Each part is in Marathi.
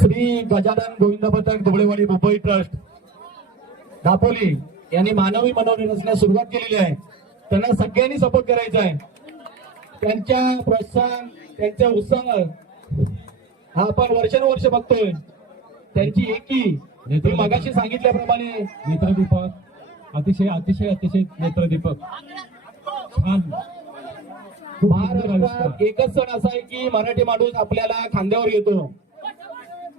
श्री गजानन गोविंद पथक दुबळेवाडी मुंबई ट्रस्ट दापोली. यांनी मानवी मनोरंजनास सुरुवात केलेली आहे. त्यांना सगळ्यांनी सपोर्ट करायचा आहे. त्यांच्या प्रोत्साहन त्यांच्या उत्साह हा आपण वर्षानुवर्ष बघतोय. त्यांची एकी मगाशी सांगितल्याप्रमाणे नेत्रदीपक अतिशय अतिशय अतिशय नेत्रदीपक छान. महाराष्ट्रात. एकच सण असा आहे की मराठी माणूस आपल्याला खांद्यावर येतो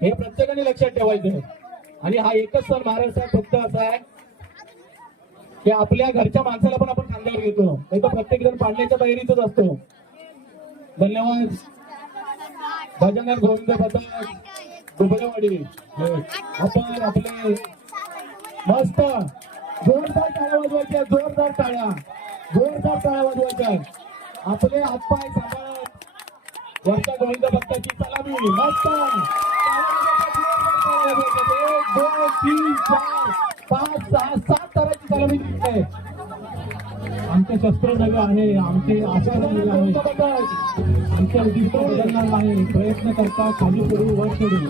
हे प्रत्येकाने लक्षात ठेवायचं आणि हा एकच सण महाराष्ट्रात फक्त असा आहे की आपल्या घरच्या माणसाला पण आपण खांद्यावर घेतो. नाही तर प्रत्येक जण पाडण्याच्या तयारीतच असतो. धन्यवाद. गजानन गोविंद पथक दुबरेवाडी आपण आपले मस्त जोरदार टाळ्या वाजवायच्या जोरदार टाळ्या. जोरदार टाळ्या वाजवायच्या. आपले हातपाय सांभाळत वरच्या गोविंद भक्ताची सलामी. मस्त. दोन तीन चार. पाच सहा सात ताराची सलामी दिली आहे. आमचे शस्त्र नवे आहे. आमचे आचार नवे आहे. आमच्या उद्दिष्ट बदलणार नाही प्रयत्न करता खाली करू वर चढू.